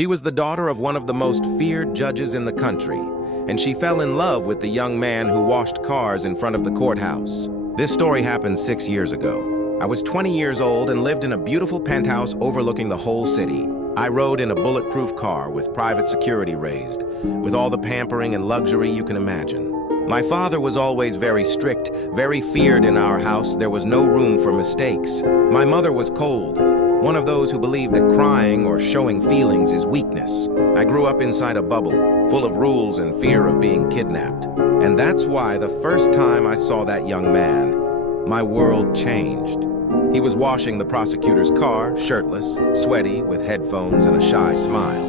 She was the daughter of one of the most feared judges in the country, and she fell in love with the young man who washed cars in front of the courthouse. This story happened 6 years ago. I was 20 years old and lived in a beautiful penthouse overlooking the whole city. I rode in a bulletproof car with private security raised, with all the pampering and luxury you can imagine. My father was always very strict, very feared in our house. There was no room for mistakes. My mother was cold, one of those who believe that crying or showing feelings is weakness. I grew up inside a bubble, full of rules and fear of being kidnapped. And that's why the first time I saw that young man, my world changed. He was washing the prosecutor's car, shirtless, sweaty, with headphones and a shy smile.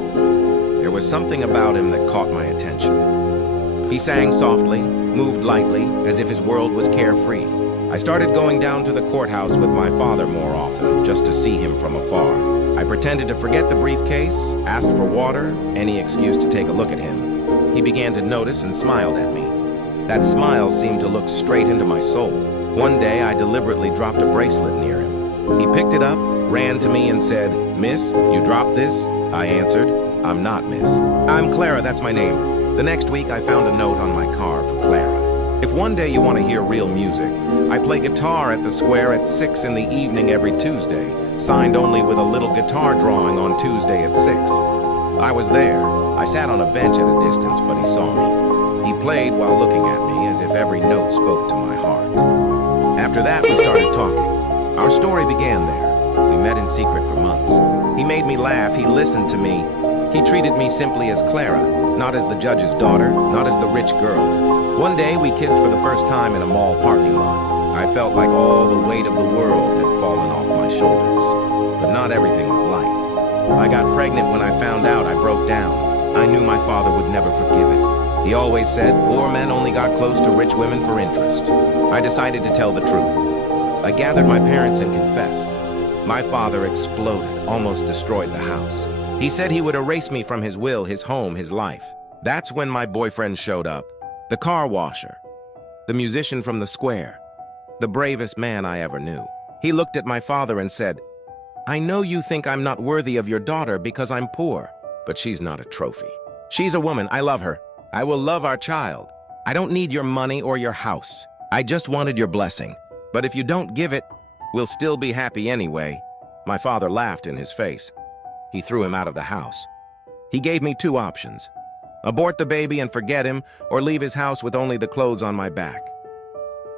There was something about him that caught my attention. He sang softly, moved lightly, as if his world was carefree. I started going down to the courthouse with my father more often, just to see him from afar. I pretended to forget the briefcase, asked for water, any excuse to take a look at him. He began to notice and smiled at me. That smile seemed to look straight into my soul. One day, I deliberately dropped a bracelet near him. He picked it up, ran to me and said, "Miss, you dropped this?" I answered, "I'm not, miss. I'm Clara, that's my name." The next week, I found a note on my car for Clara. If one day you want to hear real music, I play guitar at the square at 6 in the evening every Tuesday, signed only with a little guitar drawing on Tuesday at 6. I was there. I sat on a bench at a distance, but he saw me. He played while looking at me as if every note spoke to my heart. After that, we started talking. Our story began there. We met in secret for months. He made me laugh. He listened to me. He treated me simply as Clara, not as the judge's daughter, not as the rich girl. One day, we kissed for the first time in a mall parking lot. I felt like all the weight of the world had fallen off my shoulders. But not everything was light. I got pregnant when I found out. I broke down. I knew my father would never forgive it. He always said poor men only got close to rich women for interest. I decided to tell the truth. I gathered my parents and confessed. My father exploded, almost destroyed the house. He said he would erase me from his will, his home, his life. That's when my boyfriend showed up. The car washer, the musician from the square, the bravest man I ever knew. He looked at my father and said, "I know you think I'm not worthy of your daughter because I'm poor, but she's not a trophy. She's a woman. I love her. I will love our child. I don't need your money or your house. I just wanted your blessing. But if you don't give it, we'll still be happy anyway." My father laughed in his face. He threw him out of the house. He gave me 2 options. Abort the baby and forget him, or leave his house with only the clothes on my back.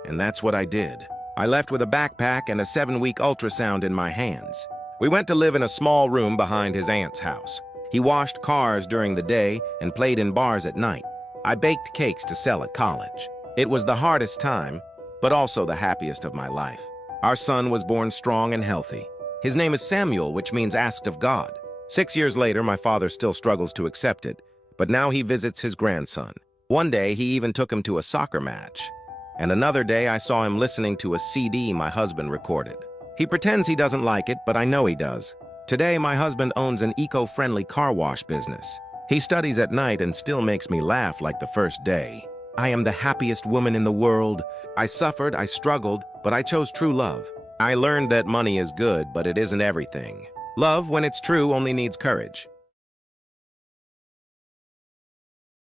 And that's what I did. I left with a backpack and a 7-week ultrasound in my hands. We went to live in a small room behind his aunt's house. He washed cars during the day and played in bars at night. I baked cakes to sell at college. It was the hardest time, but also the happiest of my life. Our son was born strong and healthy. His name is Samuel, which means asked of God. 6 years later, my father still struggles to accept it, but now he visits his grandson. One day, he even took him to a soccer match. And another day, I saw him listening to a CD my husband recorded. He pretends he doesn't like it, but I know he does. Today, my husband owns an eco-friendly car wash business. He studies at night and still makes me laugh like the first day. I am the happiest woman in the world. I suffered, I struggled, but I chose true love. I learned that money is good, but it isn't everything. Love, when it's true, only needs courage.